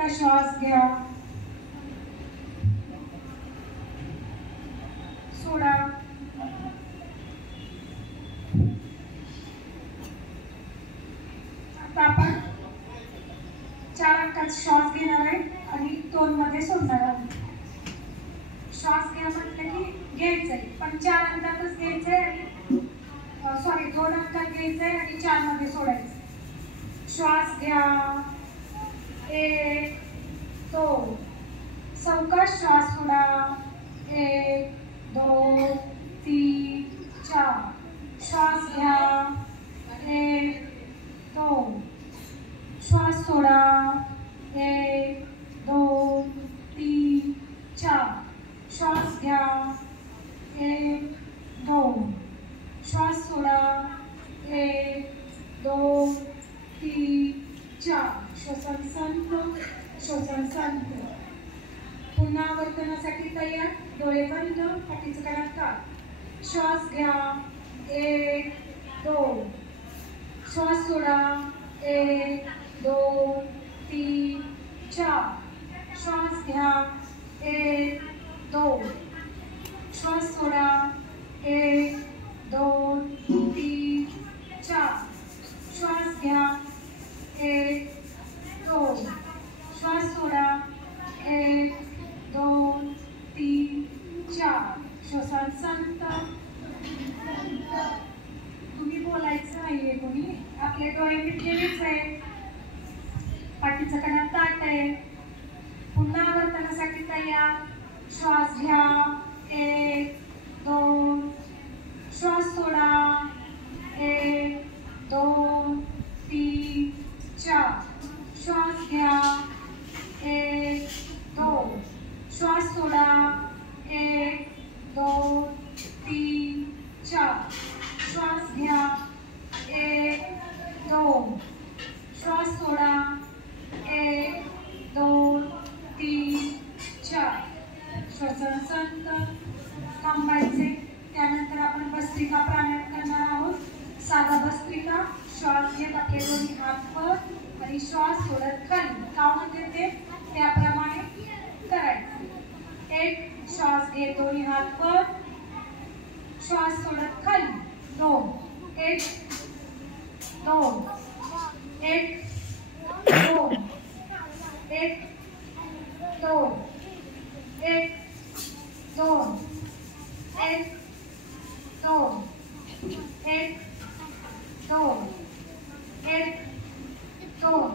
एकदा श्वास घ्या, सोडा. आता आपण 4 अंकात श्वास घेणार आहे आणि 2 मध्ये सोडणार आहोत. श्वास घ्या म्हटलं की घ्यायचंय, पण 4 अंकातच घ्यायचंय आणि 2 अंकात घ्यायचंय आणि 4 मध्ये सोडायचं. श्वास घ्या, 1 2. सावकाश श्वास सोडा, 1 2 3 4. श्वास घ्या, 1 2. श्वास सोडा, 1 2 3 4. श्वास घ्या, 1 2. श्वास सोडा, 1 2 3 4. श्वसन संथ. पुन्हा वर्तनासाठी तयार. डोळे बंद, पाठीचं कणा काढ. श्वास घ्या, 1 2. श्वास सोडा, 1 2 3 4. श्वास घ्या, 1 2. श्वास सोडा, 1 2 3 4. श्वास घ्या, 1 2. श्वास सोडा, 1 2 3 4. श्वसन संत. तुम्ही बोलायचं नाहीये कोणी. आपले डोळे मिटलेलेच आहे, पाठीचं कणा ताट आहे. पुन्हा वर्तनासाठी तयार. श्वास घ्या, 1 2. श्वास सोडा, 1 2 3 4. श्वास घ्या, 1 2. श्वास सोडा, 1 2 3 4. श्वास घ्या, 1 2. श्वास सोडा, 1 2 3 4. श्वसन संत. थांबायचे. त्यानंतर आपण भस्त्रिका प्राणायाम करणार आहोत. साधा भस्त्रिका. श्वास घेत आपले दोन्ही हात वर आणि श्वास सोडत खाली. काउंट देते त्याप्रमाणे करायचं. 1 श्वास घेत दोन्ही हात वर, श्वास सोडत खाली. 2 1 2 1 2 1 2 1 2 1 2 1 2 1 2